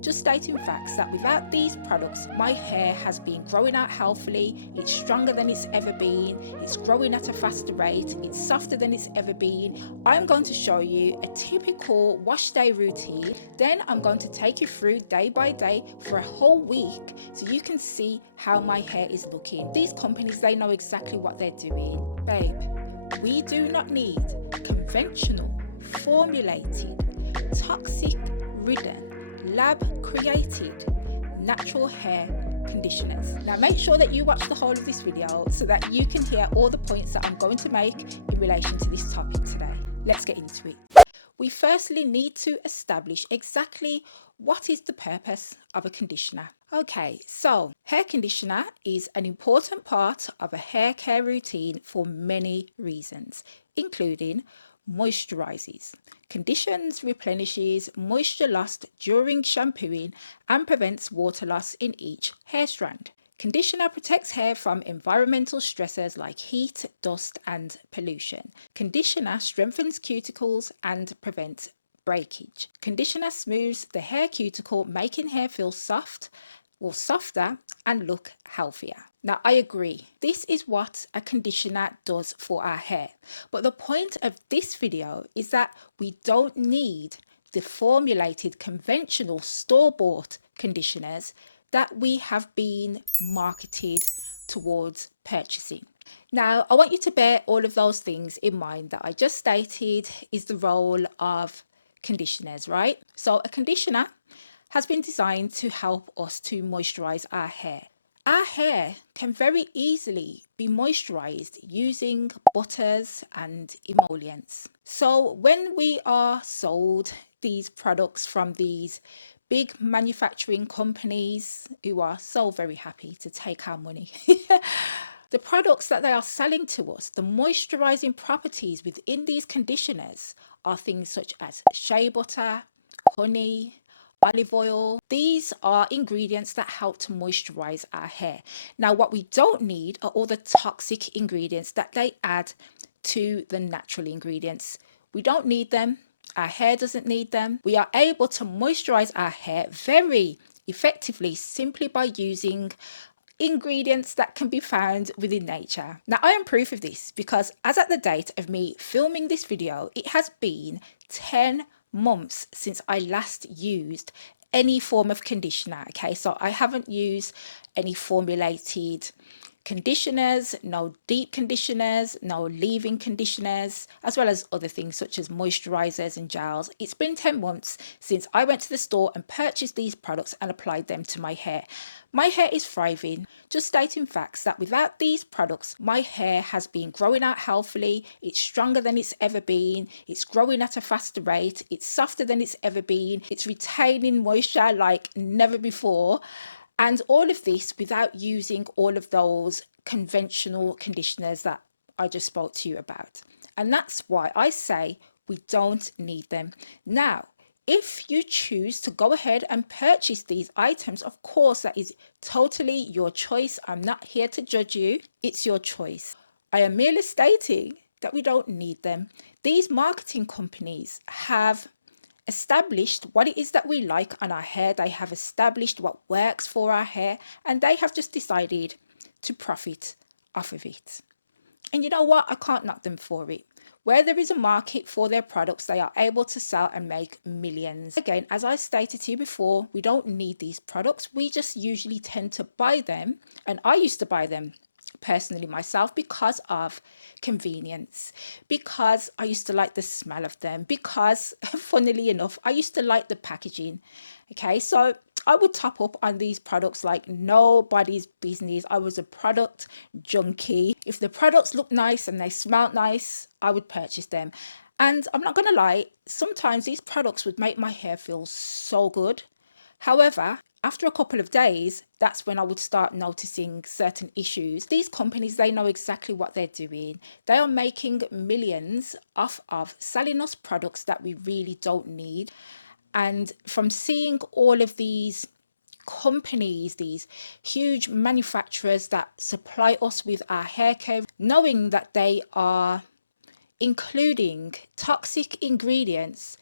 just stating facts that without these products, my hair has been growing out healthily, it's stronger than it's ever been, it's growing at a faster rate, it's softer than it's ever been. I'm going to show you a typical wash day routine, then I'm going to take you through day by day for a whole week so you can see how my hair is looking. These companies, they know exactly what they're doing. Babe, we do not need conventional, formulated, toxic ridden, lab created natural hair conditioners. Now make sure that you watch the whole of this video so that you can hear all the points that I'm going to make in relation to this topic today. Let's get into it. We firstly need to establish exactly what is the purpose of a conditioner. Okay, so hair conditioner is an important part of a hair care routine for many reasons, including moisturizes, conditions, replenishes moisture lost during shampooing and prevents water loss in each hair strand. Conditioner protects hair from environmental stressors like heat, dust and pollution. Conditioner strengthens cuticles and prevents breakage. Conditioner smooths the hair cuticle, making hair feel soft or softer and look healthier. Now, I agree, this is what a conditioner does for our hair. But the point of this video is that we don't need the formulated, conventional, store-bought conditioners that we have been marketed towards purchasing. Now, I want you to bear all of those things in mind that I just stated is the role of conditioners, right? So a conditioner has been designed to help us to moisturize our hair. Our hair can very easily be moisturized using butters and emollients. So when we are sold these products from these big manufacturing companies who are so very happy to take our money, the products that they are selling to us, the moisturizing properties within these conditioners are things such as shea butter, honey, olive oil. These are ingredients that help to moisturize our hair. Now, what we don't need are all the toxic ingredients that they add to the natural ingredients. We don't need them. Our hair doesn't need them. We are able to moisturize our hair very effectively simply by using ingredients that can be found within nature. Now, I am proof of this because as at the date of me filming this video, it has been 10 months since I last used any form of conditioner. Okay, so I haven't used any formulated conditioners, no deep conditioners, no leave-in conditioners, as well as other things such as moisturizers and gels. It's been 10 months since I went to the store and purchased these products and applied them to my hair. My hair is thriving. Just stating facts that without these products, my hair has been growing out healthily, it's stronger than it's ever been, it's growing at a faster rate, it's softer than it's ever been, it's retaining moisture like never before. And all of this without using all of those conventional conditioners that I just spoke to you about. And that's why I say we don't need them. Now, if you choose to go ahead and purchase these items, of course, that is totally your choice. I'm not here to judge you. It's your choice. I am merely stating that we don't need them. These marketing companies have established what it is that we like on our hair. They have established what works for our hair, and they have just decided to profit off of it. And you know what? I can't knock them for it. Where there is a market for their products, they are able to sell and make millions. Again, as I stated to you before, we don't need these products. We just usually tend to buy them, and I used to buy them personally myself because of convenience, because I used to like the smell of them, because funnily enough, I used to like the packaging. Okay, so I would top up on these products like nobody's business. I was a product junkie. If the products looked nice and they smelled nice, I would purchase them. And I'm not gonna lie, sometimes these products would make my hair feel so good. However, after a couple of days, that's when I would start noticing certain issues. These companies, they know exactly what they're doing. They are making millions off of selling us products that we really don't need. And from seeing all of these companies, these huge manufacturers that supply us with our hair care, knowing that they are including toxic ingredients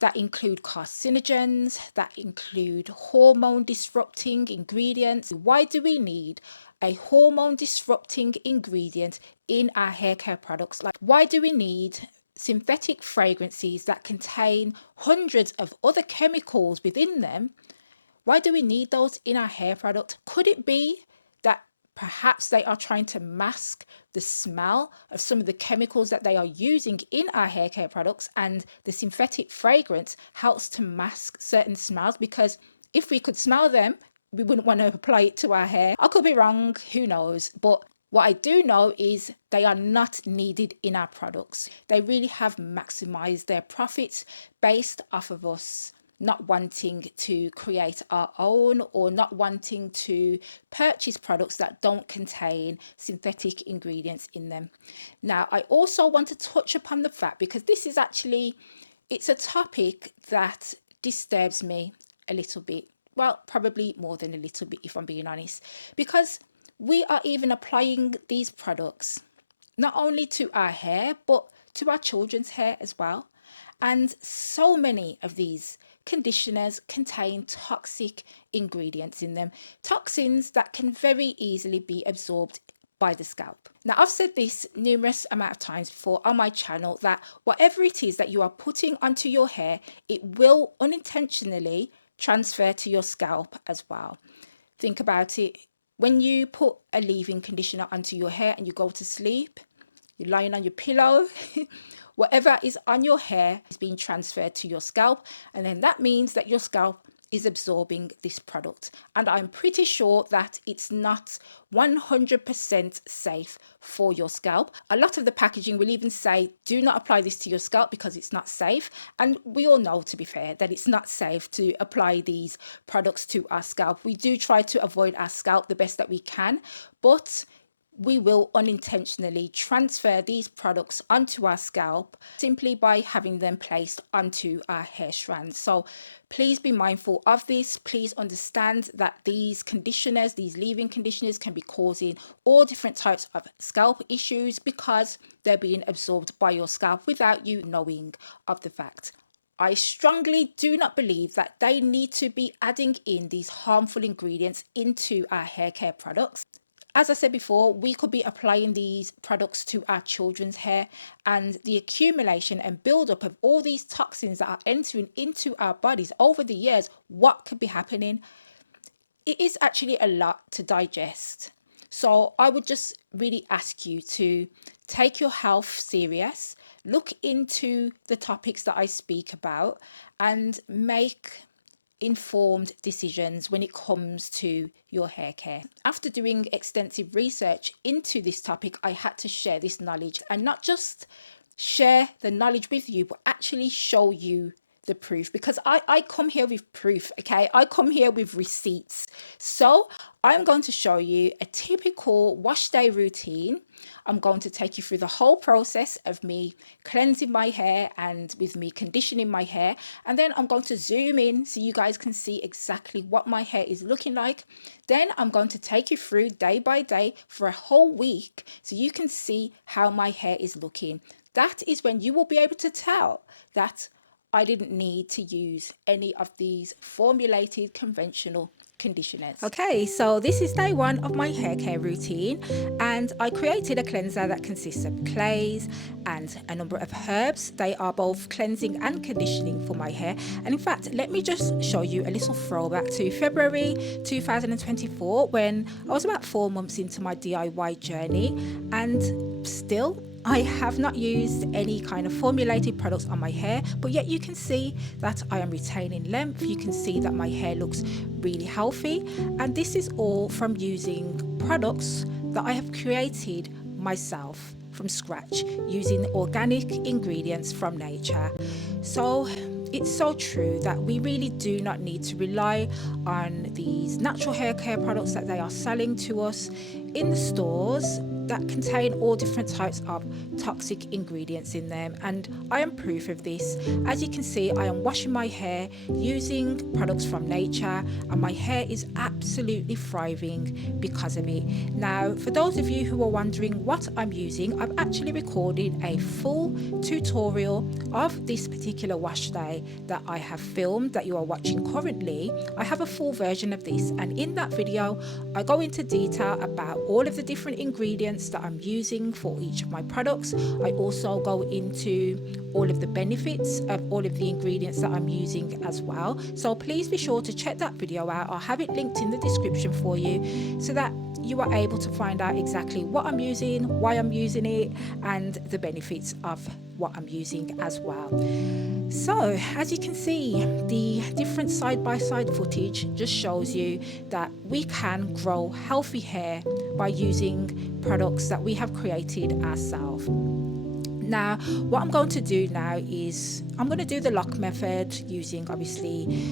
that include carcinogens, that include hormone disrupting ingredients. Why do we need a hormone disrupting ingredient in our hair care products? Like, why do we need synthetic fragrances that contain hundreds of other chemicals within them? Why do we need those in our hair product? Could it be that perhaps they are trying to mask the smell of some of the chemicals that they are using in our hair care products, and the synthetic fragrance helps to mask certain smells? Because if we could smell them, we wouldn't want to apply it to our hair. I could be wrong, who knows? But what I do know is they are not needed in our products. They really have maximized their profits based off of us not wanting to create our own, or not wanting to purchase products that don't contain synthetic ingredients in them. Now, I also want to touch upon the fact, because this is actually, it's a topic that disturbs me a little bit. Well, probably more than a little bit, if I'm being honest, because we are even applying these products not only to our hair, but to our children's hair as well. And so many of these conditioners contain toxic ingredients in them, toxins that can very easily be absorbed by the scalp. Now, I've said this numerous amount of times before on my channel, that whatever it is that you are putting onto your hair, it will unintentionally transfer to your scalp as well. Think about it. When you put a leave-in conditioner onto your hair and you go to sleep, you're lying on your pillow, whatever is on your hair is being transferred to your scalp, and then that means that your scalp is absorbing this product. And I'm pretty sure that it's not 100% safe for your scalp. A lot of the packaging will even say, do not apply this to your scalp because it's not safe. And we all know, to be fair, that it's not safe to apply these products to our scalp. We do try to avoid our scalp the best that we can, but we will unintentionally transfer these products onto our scalp simply by having them placed onto our hair strands. So please be mindful of this. Please understand that these conditioners, these leave-in conditioners, can be causing all different types of scalp issues because they're being absorbed by your scalp without you knowing of the fact. I strongly do not believe that they need to be adding in these harmful ingredients into our hair care products. As I said before, we could be applying these products to our children's hair, and the accumulation and buildup of all these toxins that are entering into our bodies over the years, what could be happening? It is actually a lot to digest. So I would just really ask you to take your health serious, look into the topics that I speak about, and make informed decisions when it comes to your hair care. After doing extensive research into this topic, I had to share this knowledge, and not just share the knowledge with you, but actually show you the proof, because I come here with proof, okay? I come here with receipts. So I'm going to show you a typical wash day routine. I'm going to take you through the whole process of me cleansing my hair and with me conditioning my hair. And then I'm going to zoom in so you guys can see exactly what my hair is looking like. Then I'm going to take you through day by day for a whole week so you can see how my hair is looking. That is when you will be able to tell that I didn't need to use any of these formulated conventional conditioners. Okay, so this is day one of my hair care routine, and I created a cleanser that consists of clays and a number of herbs. They are both cleansing and conditioning for my hair. And in fact, let me just show you a little throwback to February 2024, when I was about 4 months into my DIY journey, and still I have not used any kind of formulated products on my hair, but yet you can see that I am retaining length. You can see that my hair looks really healthy, and this is all from using products that I have created myself from scratch, using organic ingredients from nature. So it's so true that we really do not need to rely on these natural hair care products that they are selling to us in the stores. that contain all different types of toxic ingredients in them, and I am proof of this. As you can see, I am washing my hair using products from nature, and my hair is absolutely thriving because of it. Now, for those of you who are wondering what I'm using, I've actually recorded a full tutorial of this particular wash day that I have filmed that you are watching currently. I have a full version of this, and in that video I go into detail about all of the different ingredients that I'm using for each of my products. I also go into all of the benefits of all of the ingredients that I'm using as well. So please be sure to check that video out. I'll have it linked in the description for you so that you are able to find out exactly what I'm using, why I'm using it, and the benefits of what I'm using as well. So as you can see, the different side-by-side footage just shows you that we can grow healthy hair by using products that we have created ourselves. Now, what I'm going to do now is I'm going to do the lock method using obviously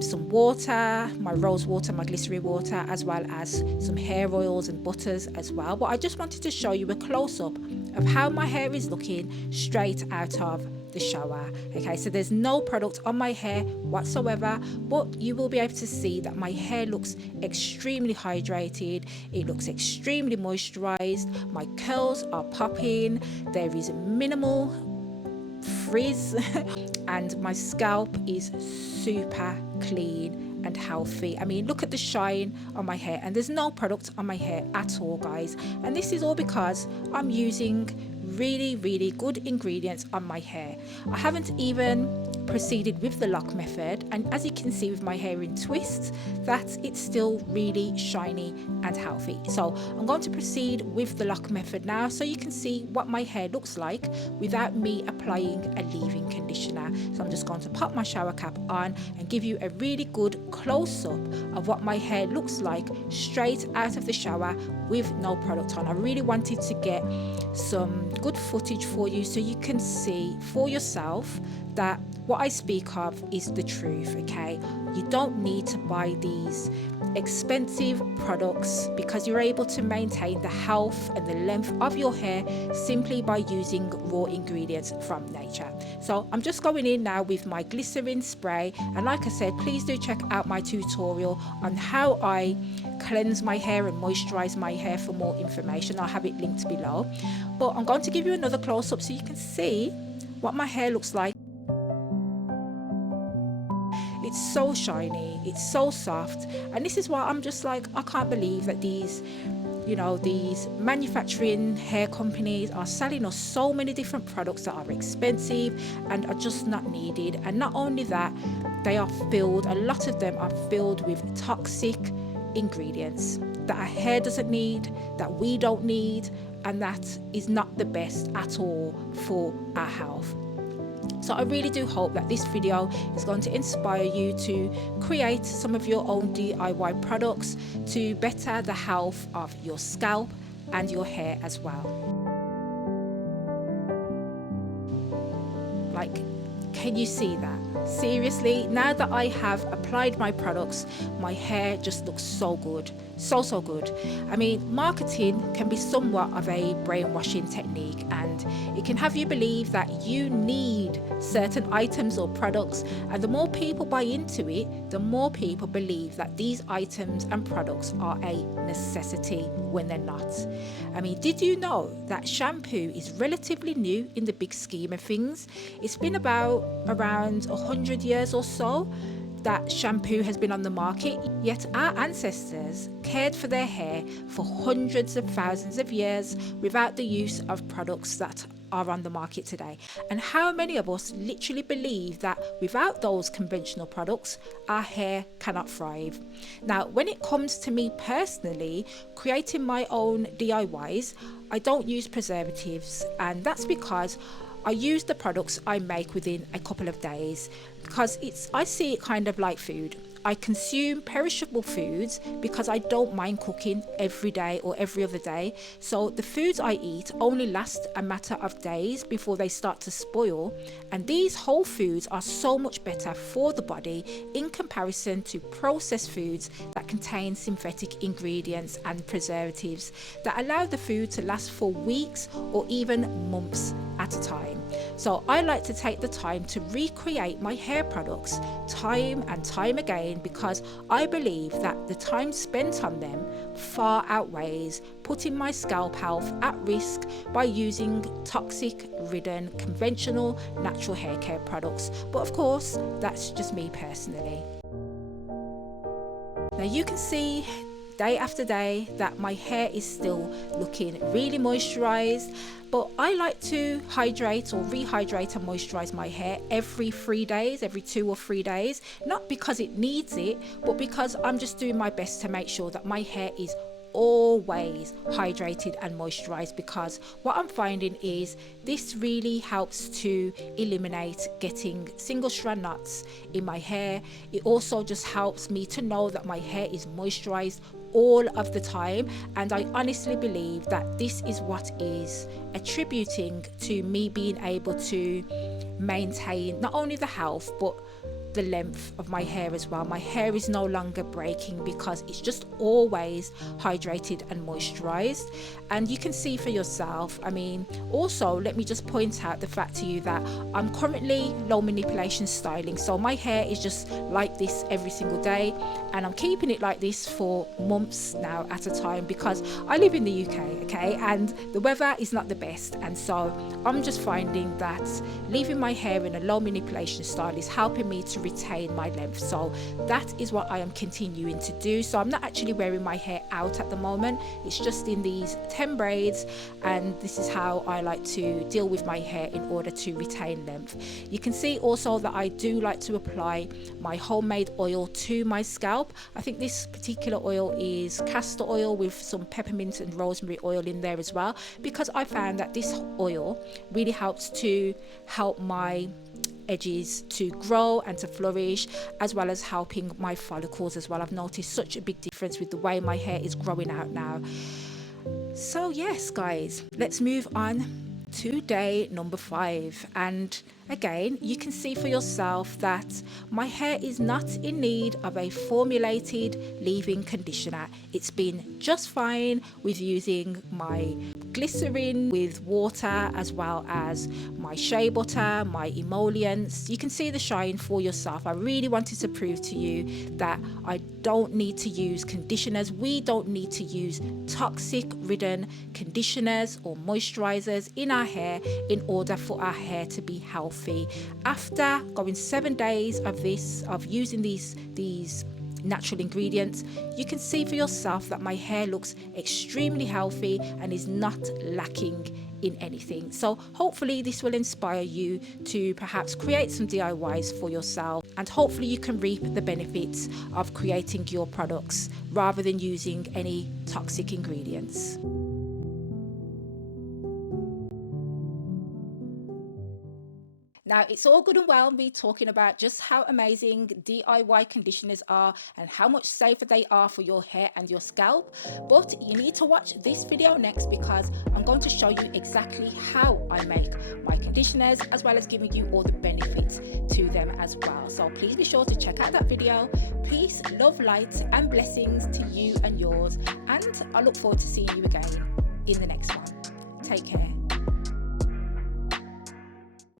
some water, my rose water, my glycerin water, as well as some hair oils and butters as well. But I just wanted to show you a close-up of how my hair is looking straight out of the shower. Okay, so there's no product on my hair whatsoever, but you will be able to see that my hair looks extremely hydrated, it looks extremely moisturized, my curls are popping, there is minimal frizz and my scalp is super clean and healthy. I mean, look at the shine on my hair, and there's no product on my hair at all, guys, and this is all because I'm using really good ingredients on my hair. I haven't even proceeded with the lock method, and as you can see with my hair in twists, that it's still really shiny and healthy. So I'm going to proceed with the lock method now so you can see what my hair looks like without me applying a leave-in conditioner. So I'm just going to pop my shower cap on and give you a really good close-up of what my hair looks like straight out of the shower with no product on. I really wanted to get some good footage for you so you can see for yourself that what I speak of is the truth. Okay, you don't need to buy these expensive products because you're able to maintain the health and the length of your hair simply by using raw ingredients from nature. So I'm just going in now with my glycerin spray, and like I said, please do check out my tutorial on how I cleanse my hair and moisturize my hair for more information. I'll have it linked below, but I'm going to give you another close-up so you can see what my hair looks like. It's so shiny, it's so soft, and this is why I'm just like, I can't believe that these manufacturing hair companies are selling us so many different products that are expensive and are just not needed. And not only that, they are filled, a lot of them are filled with toxic ingredients that our hair doesn't need, that we don't need, and that is not the best at all for our health. So I really do hope that this video is going to inspire you to create some of your own DIY products to better the health of your scalp and your hair as well. Like, can you see that? Seriously, now that I have applied my products, my hair just looks so good, so good. I mean, marketing can be somewhat of a brainwashing technique, and it can have you believe that you need certain items or products, and the more people buy into it, the more people believe that these items and products are a necessity when they're not. I mean, did you know that shampoo is relatively new in the big scheme of things? It's been about around 100 years or so that shampoo has been on the market, yet our ancestors cared for their hair for hundreds of thousands of years without the use of products that are on the market today. And how many of us literally believe that without those conventional products, our hair cannot thrive? Now, when it comes to me personally, creating my own DIYs, I don't use preservatives, and that's because I use the products I make within a couple of days, because I see it kind of like food. I consume perishable foods because I don't mind cooking every day or every other day. So the foods I eat only last a matter of days before they start to spoil. And these whole foods are so much better for the body in comparison to processed foods that contain synthetic ingredients and preservatives that allow the food to last for weeks or even months at a time. So I like to take the time to recreate my hair products time and time again, because I believe that the time spent on them far outweighs putting my scalp health at risk by using toxic ridden conventional natural hair care products. But of course, that's just me personally. Now you can see day after day that my hair is still looking really moisturized, but I like to hydrate or rehydrate and moisturize my hair every 3 days, every 2 or 3 days, not because it needs it, but because I'm just doing my best to make sure that my hair is always hydrated and moisturized, because what I'm finding is this really helps to eliminate getting single strand knots in my hair. It also just helps me to know that my hair is moisturized all of the time, and I honestly believe that this is what is attributing to me being able to maintain not only the health but the length of my hair as well. My hair is no longer breaking because it's just always hydrated and moisturized, and you can see for yourself. I mean, also let me just point out the fact to you that I'm currently low manipulation styling, so my hair is just like this every single day, and I'm keeping it like this for months now at a time because I live in the UK, okay, and the weather is not the best, and so I'm just finding that leaving my hair in a low manipulation style is helping me to retain my length. So that is what I am continuing to do. So I'm not actually wearing my hair out at the moment, it's just in these 10 braids, and this is how I like to deal with my hair in order to retain length. You can see also that I do like to apply my homemade oil to my scalp. I think this particular oil is castor oil with some peppermint and rosemary oil in there as well, because I found that this oil really helps to help my edges to grow and to flourish, as well as helping my follicles as well. I've noticed such a big difference with the way my hair is growing out now. So yes guys, let's move on to day number 5, and again you can see for yourself that my hair is not in need of a formulated leave-in conditioner. It's been just fine with using my glycerin with water, as well as my shea butter, my emollients. You can see the shine for yourself. I really wanted to prove to you that I don't need to use conditioners. We don't need to use toxic ridden conditioners or moisturizers in our hair in order for our hair to be healthy. After going 7 days of using these natural ingredients, you can see for yourself that my hair looks extremely healthy and is not lacking in anything. So hopefully this will inspire you to perhaps create some DIYs for yourself, and hopefully you can reap the benefits of creating your products rather than using any toxic ingredients. Now, it's all good and well me talking about just how amazing DIY conditioners are and how much safer they are for your hair and your scalp, but you need to watch this video next, because I'm going to show you exactly how I make my conditioners, as well as giving you all the benefits to them as well. So please be sure to check out that video. Peace, love, light and blessings to you and yours, and I look forward to seeing you again in the next one. Take care.